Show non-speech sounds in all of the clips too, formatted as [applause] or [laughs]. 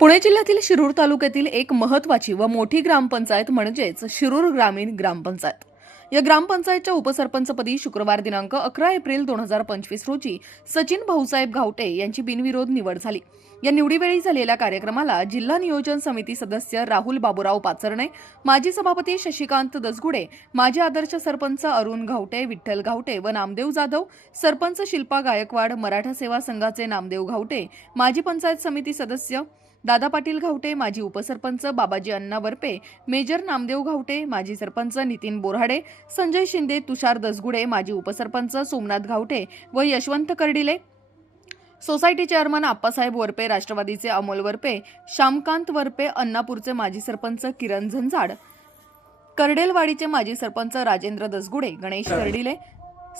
पुणे जिल्ह्यातील शिरूर तालुक्यातील एक महत्वाची व मोठी ग्रामपंचायत म्हणजेच शिरूर ग्रामीण ग्रामपंचायत. या ग्रामपंचायतच्या उपसरपंचपदी शुक्रवार दिनांक अकरा एप्रिल दोन हजार पंचवीस रोजी सचिन भाऊसाहेब घावटे यांची बिनविरोध निवड झाली. या निवडीवेळी झालेल्या कार्यक्रमाला जिल्हा नियोजन समिती सदस्य राहुल बाबूराव पाचरणे माजी सभापती शशिकांत दसगुडे माजी आदर्श सरपंच अरुण घावटे विठ्ठल घावटे व नामदेव जाधव सरपंच शिल्पा गायकवाड मराठा सेवा संघाचे नामदेव घावटे माजी पंचायत समिती सदस्य दादा पाटील घावटे माजी उपसरपंच बाबाजी अण्णा वरपे मेजर नामदेव घावटे माजी सरपंच नितीन बोराडे संजय शिंदे तुषार दसगुडे माजी उपसरपंच सोमनाथ घावटे व यशवंत कर्डिले. सोसायटी चेअरमन आप्पासाहेब वरपे राष्ट्रवादीचे अमोल वरपे श्यामकांत वरपे अण्णापूरचे माजी सरपंच किरण झंझाड कर्डेलवाडीचे माजी सरपंच राजेंद्र दसगुडे गणेश कर्डिले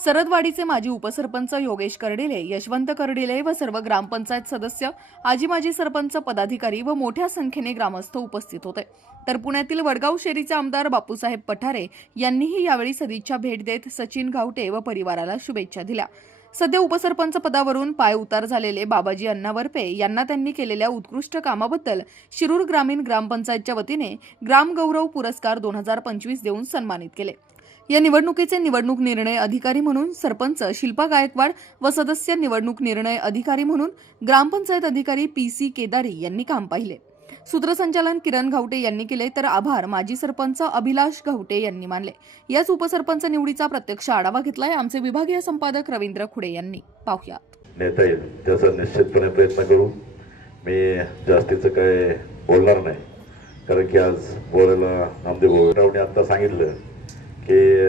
सरदवाडीचे माजी उपसरपंच योगेश कर्डिले यशवंत कर्डिले व सर्व ग्रामपंचायत सदस्य आजी माजी सरपंच पदाधिकारी व मोठ्या संख्येने ग्रामस्थ उपस्थित होते. तर पुण्यातील वडगाव शेरीचे आमदार बापूसाहेब पठारे यांनीही यावेळी सदिच्छा भेट देत सचिन गावटे व परिवाराला शुभेच्छा दिल्या. सध्या उपसरपंच पदावरून पाय उतार झालेले बाबाजी अण्णा वरपे यांना त्यांनी केलेल्या उत्कृष्ट कामाबद्दल शिरूर ग्रामीण ग्रामपंचायतच्या वतीने ग्रामगौरव पुरस्कार दोन हजार पंचवीस देऊन सन्मानित केले. या निवडणुकीचे निवडणूक निर्णय अधिकारी म्हणून सरपंच शिल्पा गायकवाड व सदस्य निवडणूक निर्णय अधिकारी म्हणून ग्रामपंचायत अधिकारी पी सी केदारी यांनी काम पाहिले. सूत्रसंचालन किरण घावटे यांनी केले तर आभार माजी सरपंच अभिलाष घावटे यांनी मानले. याच उपसरपंच निवडीचा प्रत्यक्ष आढावा घेतलाय. आमचे विभागीय संपादक रवींद्र खुडे यांनी. पाहुया नेता येईल. त्याचा निश्चितपणे प्रयत्न करू. मी जास्तीचं काय बोलणार नाही. कारण की आज बोलायला नामदेव आत्ता सांगितलं. की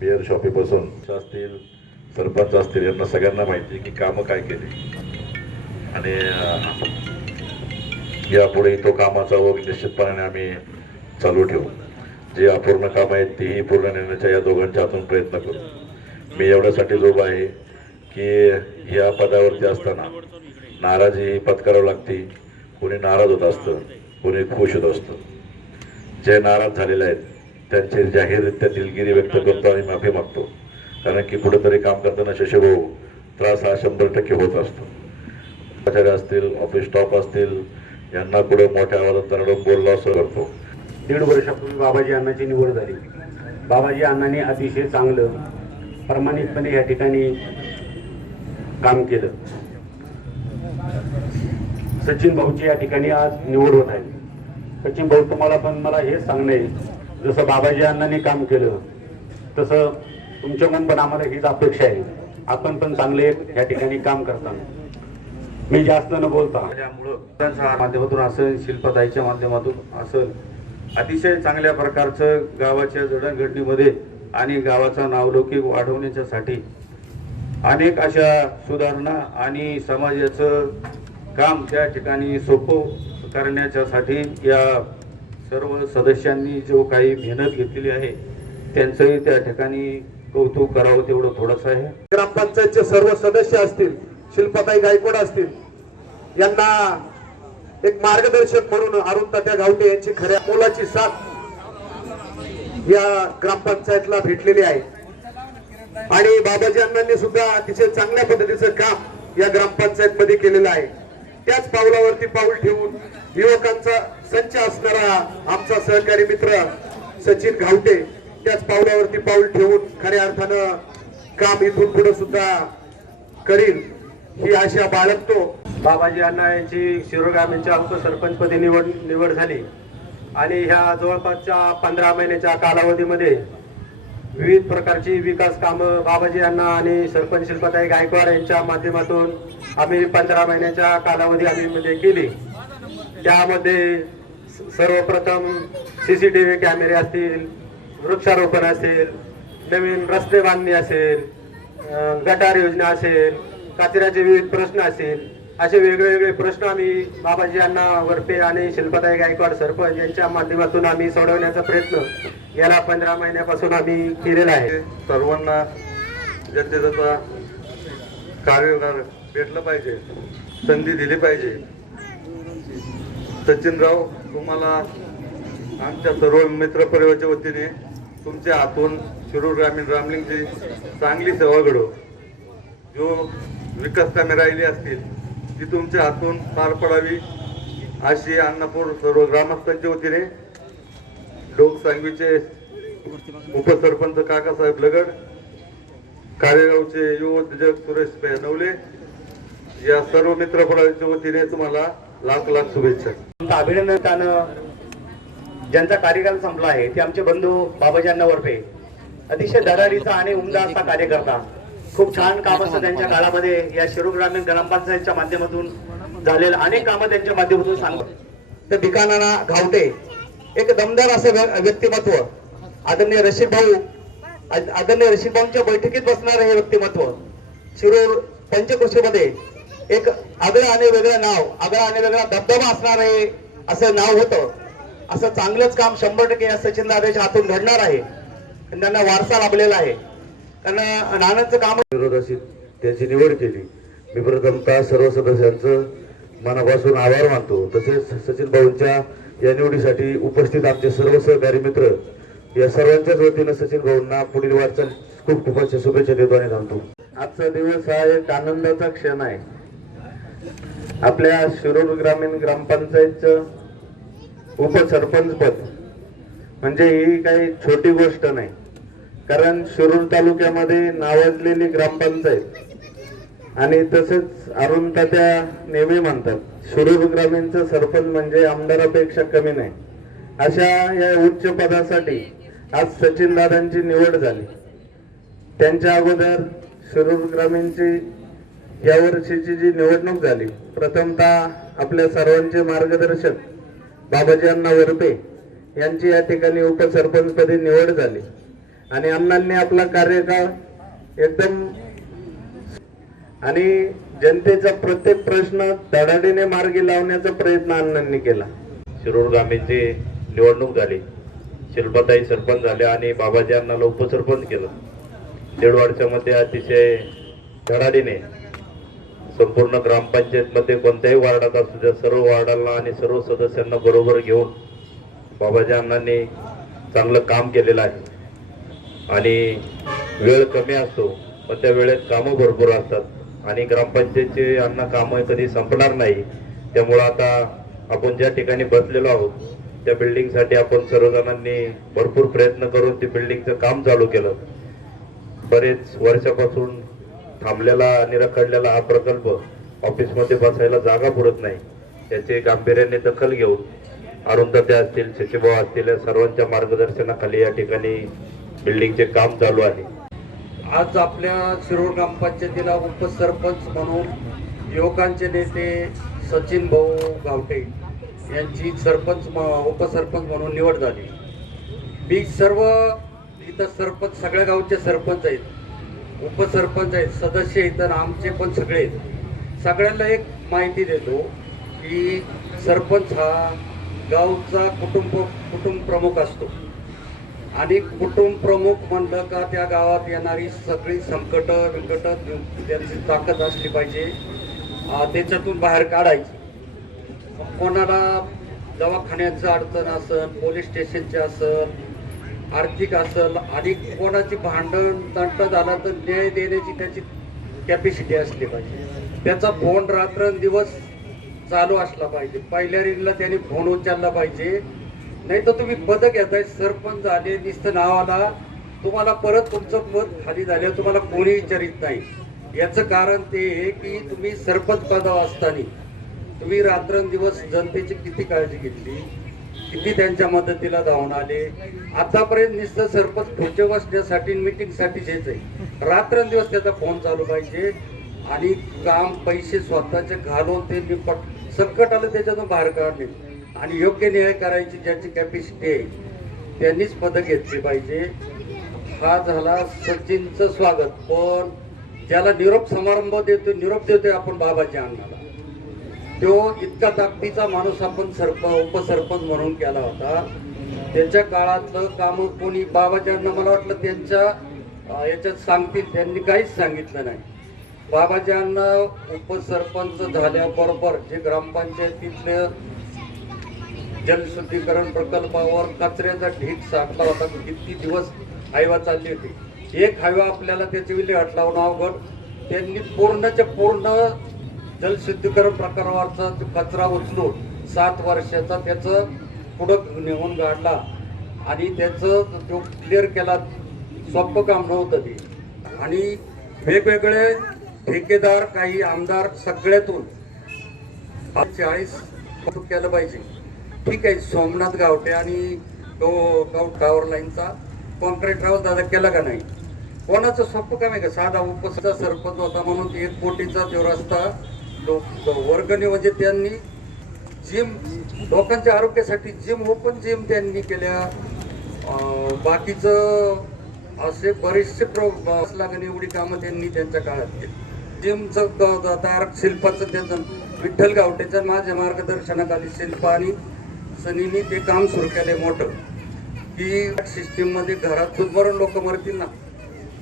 बिअर शॉपीपासून असतील सरपंच असतील यांना सगळ्यांना माहिती आहे की कामं काय केली. आणि यापुढे तो कामाचा ओघ निश्चितपणे आम्ही चालू ठेवू. जी अपूर्ण कामं आहेत तीही पूर्ण नेण्याच्या या दोघांच्या हातून प्रयत्न करू. मी एवढ्यासाठी जोब आहे की या पदावरती असताना नाराजी पत्करावं लागते. कोणी नाराज होत असतं कोणी खुश होत असतं. जे नाराज झालेले आहेत त्यांचे जाहीररित्या दिलगिरी व्यक्त करतो आणि माफी मागतो. कारण की कुठेतरी काम करताना शशीभाऊ त्रास हा शंभर टक्के होत असतो. कर्मचारी असतील ऑफिस स्टाफ असतील यांना कुठे मोठ्या आवाजात दरडून बोललो असं करतो. दीड वर्षापूर्वी बाबाजी अण्णाची निवड झाली. बाबाजी अण्णांनी अतिशय चांगलं प्रामाणिकपणे या ठिकाणी काम केलं. सचिन भाऊची या ठिकाणी आज निवड होत आहे. सचिन भाऊ तुम्हाला पण मला हे सांगणं आहे. जसं बाबाजी अण्णांनी काम केलं तसं तुमच्याकडून पण आम्हाला हीच अपेक्षा आहे. आपण पण चांगले या ठिकाणी काम करताना. मी जास्त न बोलता. त्यामुळं त्यांच्या माध्यमातून असेल शिल्पताईच्या माध्यमातून असेल अतिशय चांगल्या प्रकारचं गावाच्या जडणघडणीमध्ये आणि गावाचा नावलौकिक वाढवण्याच्यासाठी अनेक अशा सुधारणा आणि समाजाचं काम त्या ठिकाणी सोपं करण्याच्यासाठी या सर्व सदस्यांनी जो काही मेहनत घेतलेली आहे त्यांचंही त्या ठिकाणी कौतुक करावं तेवढं थोडंसं आहे. ग्रामपंचायतचे सर्व सदस्य असतील शिल्पताई गायकवाड असतील यांना एक मार्गदर्शक म्हणून अरुण तात्या गावटे यांची खऱ्या मोलाची साथ या ग्रामपंचायतला भेटलेली आहे. आणि बाबाजी अण्णांनी सुद्धा अतिशय चांगल्या पद्धतीचं काम या ग्रामपंचायत मध्ये केलेलं आहे. त्याच पावलावरती पाऊल ठेवून युवकांचा संच असणारा आमचा सहकारी मित्र सचिन घावटे त्याच पावलावरती पाऊल ठेवून खऱ्या अर्थानं काम इथून पुढे सुद्धा करील ही आशा बाळगतो. बाबाजी अण्णा यांची शिरोगामीच्या उपसरपंचपदी निवड निवड झाली. आणि ह्या जवळपासच्या पंधरा महिन्याच्या कालावधीमध्ये विविध प्रकारची विकास कामं बाबाजी अण्णा आणि सरपंच शिल्पताई गायकवाड यांच्या माध्यमातून आम्ही पंधरा महिन्याच्या कालावधी आम्ही केली. त्यामध्ये सर्वप्रथम सी सी टी व्ही कॅमेरे असतील वृक्षारोपण असेल नवीन रस्ते बांधणी असेल गटार योजना असेल कचऱ्याचे विविध प्रश्न असेल असे वेगवेगळे प्रश्न आम्ही बाबाजी अण्णा वरपे आणि शिल्पताई गायकवाड सरपंच यांच्या माध्यमातून आम्ही सोडवण्याचा प्रयत्न गेल्या पंधरा महिन्यापासून आम्ही केलेला आहे. सर्वांना जनतेचा कार्य भेटलं पाहिजे संधी दिली पाहिजे. सचिनराव तुम्हाला आमच्या सर्व मित्र परिवाराच्या वतीने तुमच्या हातून शिरूर ग्रामीण रामलिंगची चांगली सेवा घडो जो विकास कामे राहिली असतील ती तुमच्या हातून पार पडावी अशी अन्नपूर सर्व ग्रामस्थांच्या वतीने डोक सांगवीचे उपसरपंच काकासाहेब लगड कार्यगावचे युवोद्योजक सुरेश नवले या सर्व मित्रपडाच्या वतीने तुम्हाला लाख लाख शुभेच्छा. अभिनंदनानं ज्यांचा कार्यकाल संपला आहे ते आमचे बंधू बाबाजी अण्णा वरपे अतिशय धडाडीचा आणि उमदा असा कार्यकर्ता. खूप छान काम असतं त्यांच्या काळामध्ये. या शिरूर ग्रामीण ग्रामपंचायतच्या माध्यमातून झालेलं अनेक कामं त्यांच्या माध्यमातून सांगतो. तर भिकाणाना घावटे एक दमदार असं व्य- व्यक्तिमत्व. आदरणीय रशीद भाऊ आद- आदरणीय रशीद भाऊंच्या बैठकीत बसणारं हे व्यक्तिमत्व. शिरूर पंचकृषीमध्ये एक आगळं आणि वेगळं नाव आगळा आणि वेगळा दबदबा असणार आहे असं नाव होतं. असं चांगलंच काम शंभर टक्के या सचिन दादाच्या हातून घडणार आहे. आणि त्यांना वारसा लाभलेला आहे. कारण नानांचं काम विरोधाशी त्याची निवड केली. मी प्रथमतः सर्व सदस्यांचं मनापासून आभार मानतो. तसेच सचिन भाऊंच्या या निवडीसाठी उपस्थित आमचे सर्व सहकारी मित्र या सर्वांच्याच वतीनं सचिन भाऊंना पुढील वाटचाल खूप खूप अशा शुभेच्छा देतो आणि थांबतो. आजचा दिवस हा एक आनंदाचा क्षण आहे. आपल्या शिरूर ग्रामीण ग्रामपंचायतचं उपसरपंच पद म्हणजे ही काही छोटी गोष्ट नाही. कारण शिरूर तालुक्यामध्ये नावाजलेली ग्रामपंचायत आणि तसेच अरुणता त्या नेहमी म्हणतात शिरूर ग्रामीणचं सरपंच म्हणजे आमदारापेक्षा कमी नाही. अशा या उच्च पदासाठी आज सचिन दादांची निवड झाली. त्यांच्या अगोदर शिरूर ग्रामीणची या वर्षीची जी निवडणूक झाली प्रथमतः आपल्या सर्वांचे मार्गदर्शक बाबाजी अण्णा वरपे यांची या ठिकाणी उपसरपंचपदी निवड झाली. आणि अण्णांनी आपला कार्यकाळ एकदम आणि जनतेचा प्रत्येक प्रश्न धडाडीने मार्गी लावण्याचा प्रयत्न अण्णांनी केला. शिरूर गामीची निवडणूक झाली. शिल्पाताई सरपंच झाल्या आणि बाबाजी अण्णाला उपसरपंच केलं. दीड वर्षामध्ये अतिशय धडाडीने संपूर्ण ग्रामपंचायतमध्ये कोणत्याही वार्डात असू द्या सर्व वार्डाला आणि सर्व सदस्यांना बरोबर घेऊन बाबाजी अण्णांनी चांगलं काम केलेलं आहे. आणि वेळ कमी असतो पण त्या वेळेत कामं भरपूर असतात. आणि ग्रामपंचायतचे अण्णा कामं कधी संपणार नाही त्यामुळं आता आपण ज्या ठिकाणी बसलेलो आहोत त्या बिल्डिंगसाठी आपण सर्वजणांनी भरपूर प्रयत्न करून ते बिल्डिंगचं काम चालू केलं. बरेच वर्षापासून थांबलेला निरखडलेला हा प्रकल्प ऑफिसमध्ये बसायला जागा पुरत नाही. याची गांभीर्याने दखल घेऊन अरुंधत्या असतील सचिवभाऊ असतील या सर्वांच्या मार्गदर्शनाखाली या ठिकाणी बिल्डिंगचे काम चालू आहे. आज आपल्या शिरूर ग्रामपंचायतीला उपसरपंच म्हणून युवकांचे नेते सचिन भाऊ गावटे यांची सरपंच म- उपसरपंच म्हणून निवड झाली. मी सर्व इथं सरपंच सगळ्या गावचे सरपंच आहेत. उपसरपंच आहेत सदस्य आहेत तर आमचे पण सगळे आहेत. सगळ्यांना एक माहिती देतो की सरपंच हा गावचा कुटुंब कुटुंब प्रमुख असतो. आणि कुटुंब प्रमुख म्हणलं का त्या गावात येणारी सगळी संकट विकट त्यांची ताकद असली पाहिजे. त्याच्यातून बाहेर काढायची. मग कोणाला दवाखान्याचं अडचण असेल पोलीस स्टेशनचे असेल आर्थिक असेल आणि कोणाची भांडण तंट झाला तर न्याय देण्याची त्याची कॅपॅसिटी असली पाहिजे. त्याचा फोन रात्रंदिवस चालू असला पाहिजे. पहिल्या रिंगला त्याने फोन उचलला पाहिजे. नाही तर तुम्ही पद घेताय सरपंच झाले नुसतं नावाला तुम्हाला परत तुमचं पद खाली झालं तुम्हाला कोणी विचारित नाही. याचं कारण ते आहे की तुम्ही सरपंच पदावर असताना तुम्ही रात्रंदिवस जनतेची किती काळजी घेतली? किती त्यांच्या मदतीला धावून आले? आतापर्यंत नुसतं सरपंच पुढच्या बसण्यासाठी मिटिंगसाठी हेच आहे. रात्रंदिवस त्याचा फोन चालू पाहिजे. आणि काम पैसे स्वतःचे घालून ते निपट संकट आलं त्याच्यातून बाहेर काढले आणि योग्य निर्णय करायची ज्याची कॅपॅसिटी आहे त्यांनीच पदं घेतली पाहिजे. हा झाला सचिनचं स्वागत. पण ज्याला निरोप समारंभ देतो निरोप देतोय आपण बाबाजी अण्णाला तो इतका ताकदीचा माणूस आपण सरप उपसरपंच म्हणून केला होता. त्यांच्या काळातलं काम कोणी बाबाजींना मला वाटलं त्यांच्या याच्यात सांगतील. त्यांनी काहीच सांगितलं नाही. बाबाजींना उपसरपंच झाल्याबरोबर जे ग्रामपंचायतीतले जलशुद्धीकरण प्रकल्पावर कचऱ्याचा ढीक साठला होता किती दिवस हायवा चालली होती. एक हायवा आपल्याला त्याच्या विल्हेवाट लावून अवघड. त्यांनी पूर्णच्या पूर्ण जलशुद्धीकरण प्रकारावरचा जो कचरा उचलून सात वर्षाचा त्याचं पुढं नेऊन काढला आणि त्याचं तो क्लिअर केला सोपं काम नव्हतं ते. आणि वेगवेगळे ठेकेदार काही आमदार सगळ्यातून चाळीस केलं पाहिजे. ठीक आहे सोमनाथ गावटे आणि तो गाव टावर लाईनचा कॉन्क्रीट राऊस दादा केला का नाही? कोणाचं सोपं काम आहे का? साधा उपसचा सरपंच होता म्हणून एक कोटीचा तो रस्ता लोक तो वर्गणी म्हणजे त्यांनी जिम लोकांच्या आरोग्यासाठी जिम ओपन जिम त्यांनी केल्या. बाकीचं असे बरेचसे प्रो लागणे एवढी कामं त्यांनी त्यांच्या काळात केली. जिमचं तारक शिल्पाचं त्यांचं विठ्ठल गावटेच्या माझ्या मार्गदर्शनाखाली शिल्पा आणि सनीनी ते काम सुरू केले मोठं. की सिस्टीममध्ये घरात दुधभरून लोक मरतील ना.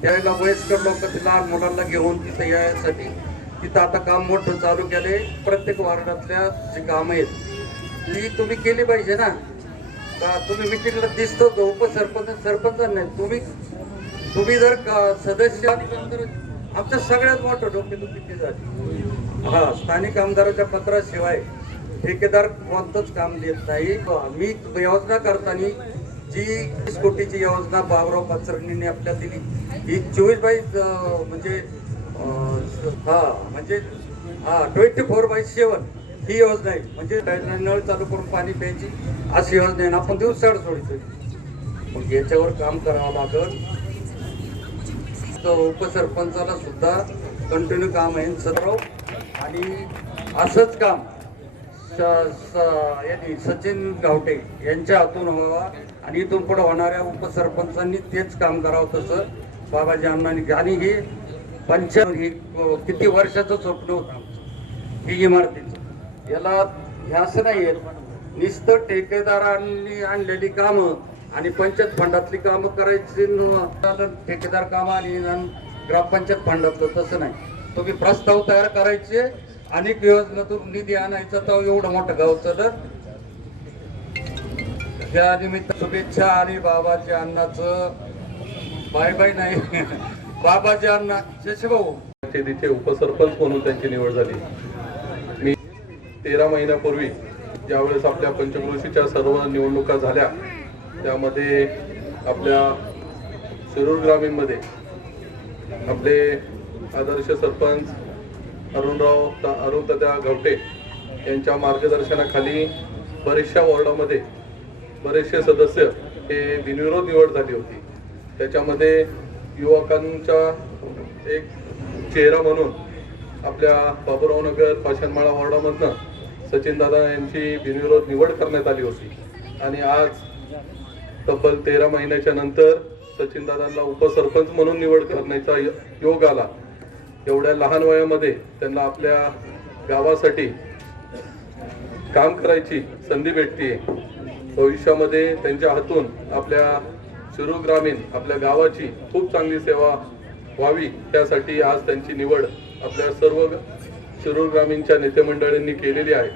त्यावेळेला वयस्कर लोक लहान मुलांना घेऊन तिथं यासाठी तिथं आता काम मोठं चालू केले प्रत्येक वार्डातल्या जी कामं आहेत ती तुम्ही केली पाहिजे ना. का तुम्ही मिटिंगला दिसतो उपसरपंच सरपंच नाही तुम्ही तुम्ही जर का सदस्य तर आमचं सगळ्यात मोठं डोकेदुखी ती झाली? हा स्थानिक आमदाराच्या पत्राशिवाय ठेकेदार कोणतंच काम देत नाही. मी योजना करताना जी वीस कोटीची योजना बाबराव पाचरणीने आपल्याला दिली ही चोवीस बाई म्हणजे हा म्हणजे हा ट्वेंटी फोर बाय सेवन ही योजना आहे. म्हणजे नळ चालू करून पाणी प्यायची अशी योजना आहे. ना आपण दिवसाड सोडतोय. मग याच्यावर काम करावं लागल. उपसरपंचाला सुद्धा कंटिन्यू काम आहे. सदराव आणि असंच काम. स- स- यांनी सचिन गावटे यांच्या हातून व्हावा. आणि इथून पुढे होणाऱ्या उपसरपंचांनी तेच काम करावं तसं बाबाजी अण्णांनी. आणि हे पंच हे किती वर्षाचं स्वप्न होतं? ही इमारतीचं याला ह्यास नाही आहे नुसतं ठेकेदारांनी आणलेली कामं आणि पंचायत फंडातली कामं करायची न- ठेकेदार कामं आणि ग्रामपंचायत फंडातलं तसं नाही. तुम्ही प्रस्ताव तयार करायचे अनेक योजनातून निधी आणायचा तो एवढं मोठं गाव चालत त्या निमित्त शुभेच्छा आणि बाबाच्या अन्नाचं. बाय बाय नाही. [laughs] बाबाजी अण्णा शशीभाऊ ते तिथे उपसरपंच म्हणून त्यांची निवड झाली. मी तेरा महिन्यापूर्वी ज्यावेळेस आपल्या पंचक्रोशीच्या सर्व निवडणुका झाल्या त्यामध्ये आपल्या शिरूर ग्रामीणमध्ये आपले आदर्श सरपंच अरुणराव ता- अरुणदादा घवटे यांच्या मार्गदर्शनाखाली बरेचशा वॉर्डामध्ये बरेचसे सदस्य हे बिनविरोध निवड झाली होती. त्याच्यामध्ये युवकांच्या एक चेहरा म्हणून आपल्या बाबुराव नगर पाषाणमाळा वॉर्डामधनं सचिन दादा यांची बिनविरोध निवड करण्यात आली होती. आणि आज तब्बल तेरा महिन्याच्या नंतर सचिन दादांना उपसरपंच म्हणून निवड करण्याचा योग आला. एवढ्या लहान वयामध्ये त्यांना आपल्या गावासाठी काम करायची संधी भेटते भविष्यामध्ये त्यांच्या हातून आपल्या शिरूर ग्रामीण आपल्या गावाची खूप चांगली सेवा व्हावी त्यासाठी आज त्यांची निवड आपल्या सर्व शिरूर ग्रामीणच्या नेते मंडळींनी केलेली आहे.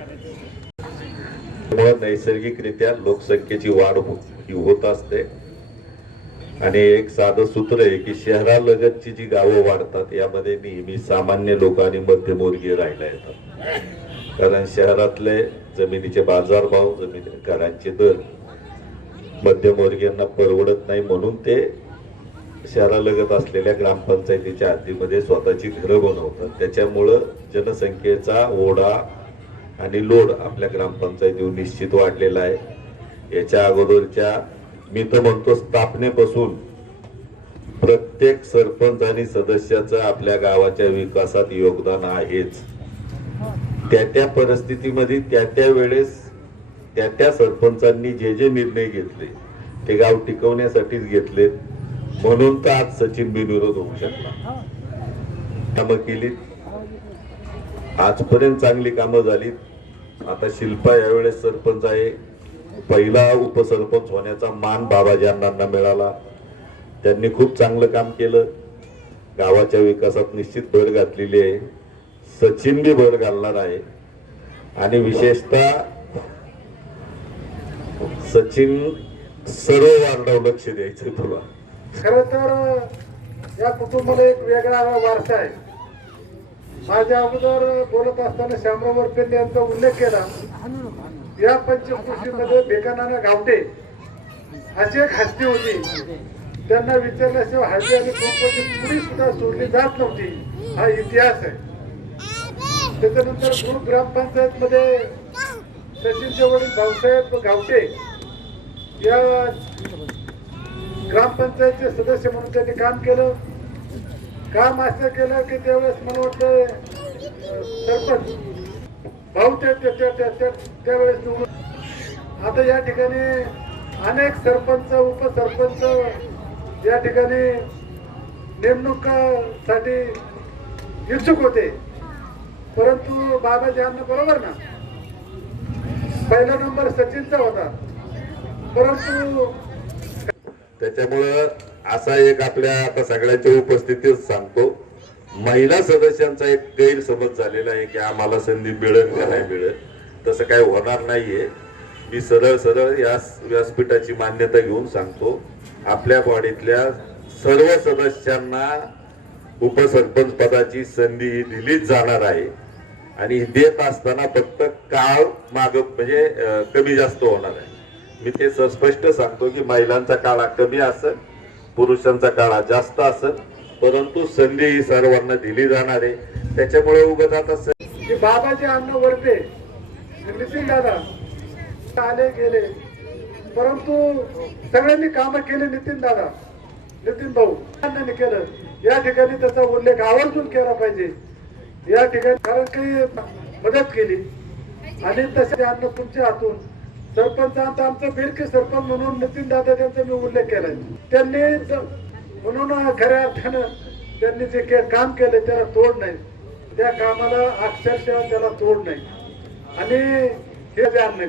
नैसर्गिकरित्या लोकसंख्येची वाढ हो- ही होत असते. आणि एक साधं सूत्र आहे की शहरालगतची जी गावं वाढतात यामध्ये नेहमी सामान्य लोक आणि मध्यमवर्गीय राहायला येतात. कारण शहरातले जमिनीचे बाजारभाव जमीन घरांचे दर मध्यमवर्गीयांना परवडत नाही म्हणून ते शहरालगत असलेल्या ग्रामपंचायतीच्या हद्दीमध्ये स्वतःची घरं बनवतात. त्याच्यामुळं जनसंख्येचा ओढा आणि लोड आपल्या ग्रामपंचायतीवर निश्चित वाढलेला आहे. याच्या अगोदरच्या मी तर म्हणतो स्थापनेपासून प्रत्येक सरपंच आणि सदस्याचं आपल्या गावाच्या विकासात योगदान आहेच. त्या त्या परिस्थितीमध्ये त्या त्या वेळेस त्या त्या सरपंचांनी जे जे निर्णय घेतले ते गाव टिकवण्यासाठीच घेतलेत म्हणून तर आज सचिन बिनविरोध होऊ शकला. कामं केली आजपर्यंत चांगली कामं झालीत. आता शिल्पा यावेळेस सरपंच आहे. पहिला उपसरपंच होण्याचा मान बाबाजी अण्णांना मिळाला. त्यांनी खूप चांगलं काम केलं. गावाच्या विकासात निश्चित भर घातलेली आहे. सचिन बी भर घालणार आहे. आणि विशेषतः सचिन सर्व वार्डावर लक्ष द्यायचं तुला. खर तर या कुटुंबाला एक वेगळा वारसा आहे. माझ्या अगोदर बोलत असताना श्यामराव वरपेंडे यांचा उल्लेख केला. या पंचकृषीमध्ये बेगानाना गावटे अशी एक हस्ती होती. त्यांना विचारल्याशिवाय हळदी आणि कुंकवाची पुडी सुद्धा सोडली जात नव्हती. हा इतिहास आहे. त्याच्यानंतर ग्रुप ग्रामपंचायत मध्ये सचिनचे वडील भाऊसाहेब गावटे या ग्रामपंचायतचे सदस्य म्हणून त्यांनी काम केलं. काम असं केलं की त्यावेळेस मला वाटतं सरपंच भाऊ त्यावेळेस निवडून आता या ठिकाणी अनेक सरपंच उपसरपंच या ठिकाणी नेमणुकासाठी इच्छुक होते. परंतु बाबाजी अण्णा बरोबर ना? पहिला नंबर सचिनचा होता. परंतु त्याच्यामुळं असा एक आपल्या आता सगळ्यांच्या उपस्थितीत सांगतो. महिला सदस्यांचा एक गैरसमज झालेला आहे की आम्हाला संधी मिळेल का नाही मिळेल. तसं काही होणार नाहीये. मी सरळ सरळ या व्यासपीठाची मान्यता घेऊन सांगतो. आपल्या बॉडीतल्या सर्व सदस्यांना उपसरपंच पदाची संधी ही दिलीच जाणार आहे. आणि देत असताना फक्त काळ माग म्हणजे कमी जास्त होणार आहे. मी ते स्पष्ट सांगतो की महिलांचा काळा कमी असेल पुरुषांचा काळा जास्त असेल परंतु संधी ही सर्वांना दिली जाणार आहे. त्याच्यामुळे उगत आता बाबाचे की बाबाजी वरते नितीन दादा आले गेले. परंतु सगळ्यांनी कामं केली नितीन दादा नितीन भाऊ. केलं. या ठिकाणी त्याचा उल्लेख आवर्जून केला पाहिजे. या ठिकाणी कारण काही मदत केली. आणि तसे अन्न तुमच्या हातून सरपंच आता आमचं बिरके सरपंच म्हणून नितीन दादा त्यांचा मी उल्लेख केलाय. त्यांनी म्हणून खऱ्या अर्थानं त्यांनी जे के- काम केलं त्याला तोड नाही. त्या कामाला अक्षरशः त्याला तोड नाही. आणि हे जे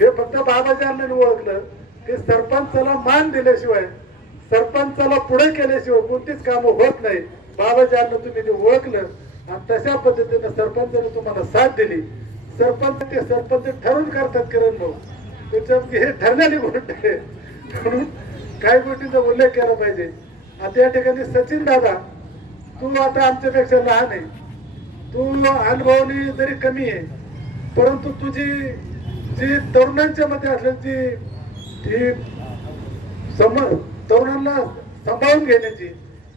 हे फक्त बाबाच्या अण्णांनी ओळखलं. की सरपंचाला मान दिल्याशिवाय सरपंचाला पुढे केल्याशिवाय कोणतीच कामं होत नाही. बाबाच्या अण्णा तुम्ही ते ओळखलं आणि तशा पद्धतीनं सरपंचाने तुम्हाला साथ दिली. सरपंच ते सरपंच ठरवून करतात किरण भाऊ. त्याच्यामध्ये हे ठरण्याने गोष्ट आहे म्हणून काही गोष्टींचा उल्लेख केला पाहिजे. आता या ठिकाणी सचिन दादा तू आता आमच्यापेक्षा लहान आहे. तू अनुभवाने जरी कमी आहे परंतु तुझी जी तरुणांच्या मध्ये असलेली ती सम तरुणांना सांभाळून घेण्याची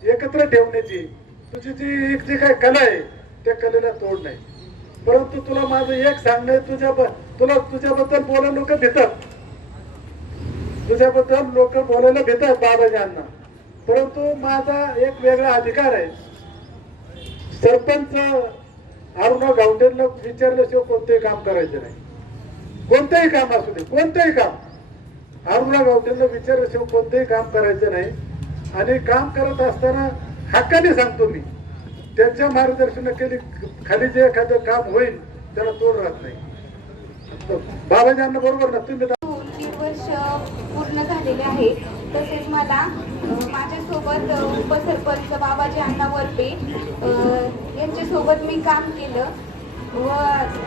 एकत्र ठेवण्याची तुझी जी एक जी काय कला आहे त्या कलेला तोड नाही. परंतु तुला माझं एक सांगणं तुझ्या तुला तुझ्याबद्दल बोलायला लोक भेटत तुझ्याबद्दल लोक बोलायला भेटतात बाबाजांना. परंतु माझा एक वेगळा अधिकार आहे. सरपंच अरुणा गावडेंना विचारल्याशिवाय कोणतेही काम करायचं नाही. कोणतंही काम असू दे कोणतंही काम. अरुणा गावडेंना विचारल्याशिवाय कोणतंही काम करायचं नाही. आणि काम करत असताना हक्काने सांगतो मी. त्यांच्या मार्गदर्शनाखाली खाली जे एखादं काम होईल त्याला तोड राहत नाही. बाबाजांना बरोबर ना तुम्ही दीड वर्ष पूर्ण झालेले आहे. तसेच मला माझ्यासोबत उपसरपंच बाबाजी अण्णा वरपे यांच्यासोबत मी काम केलं. व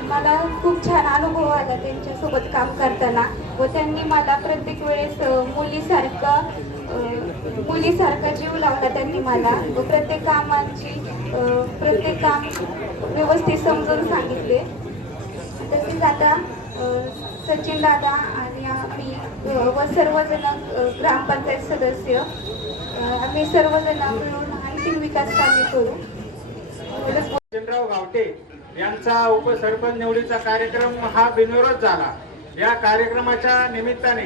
मला खूप छान अनुभव आला त्यांच्यासोबत काम करताना. व त्यांनी मला प्रत्येक वेळेस मुलीसारखं मुलीसारखा जीव लावला त्यांनी मला. व प्रत्येक कामाची प्रत्येक काम व्यवस्थित समजून सांगितले. तसेच आता सचिन दादा आणि आम्ही व सर्वजण ग्रामपंचायत सदस्य आम्ही सर्वजण मिळून आणखी विकास कामे करू. एवढंच गावटे यांचा उपसरपंच निवडीचा कार्यक्रम हा बिनविरोध झाला. या कार्यक्रमाच्या निमित्ताने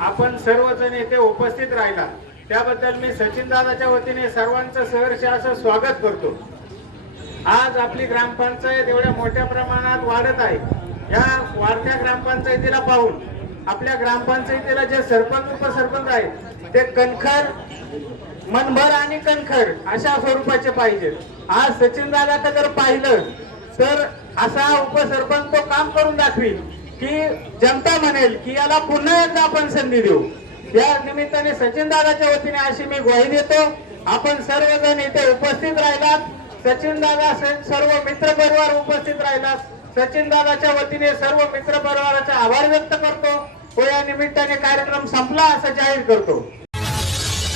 आपण सर्वजण येथे उपस्थित राहिला. त्याबद्दल मी सचिन दादाच्या वतीने सर्वांचं सहर्ष असं स्वागत करतो. आज आपली ग्रामपंचायत एवढ्या मोठ्या प्रमाणात वाढत आहे. या वाढत्या ग्रामपंचायतीला पाहून आपल्या ग्रामपंचायतीला जे सरपंच उपसरपंच आहेत ते कणखर मनभर आणि कणखर अशा स्वरूपाचे पाहिजेत आज सचिन दादाकडे जर पाहिलं तर असा उपसरपंच तो काम करून दाखवील. की जनता म्हणेल की याला पुन्हा एकदा आपण संधी देऊ. या निमित्ताने सचिन दादाच्या वतीने अशी मी ग्वाही देतो. आपण सर्वजण इथे उपस्थित राहिलात. सचिन दादा सर्व मित्र परिवार उपस्थित राहिलात. सचिन दादाच्या वतीने सर्व मित्र परिवाराचा आभार व्यक्त करतो. व या निमित्ताने कार्यक्रम संपला असं जाहीर करतो.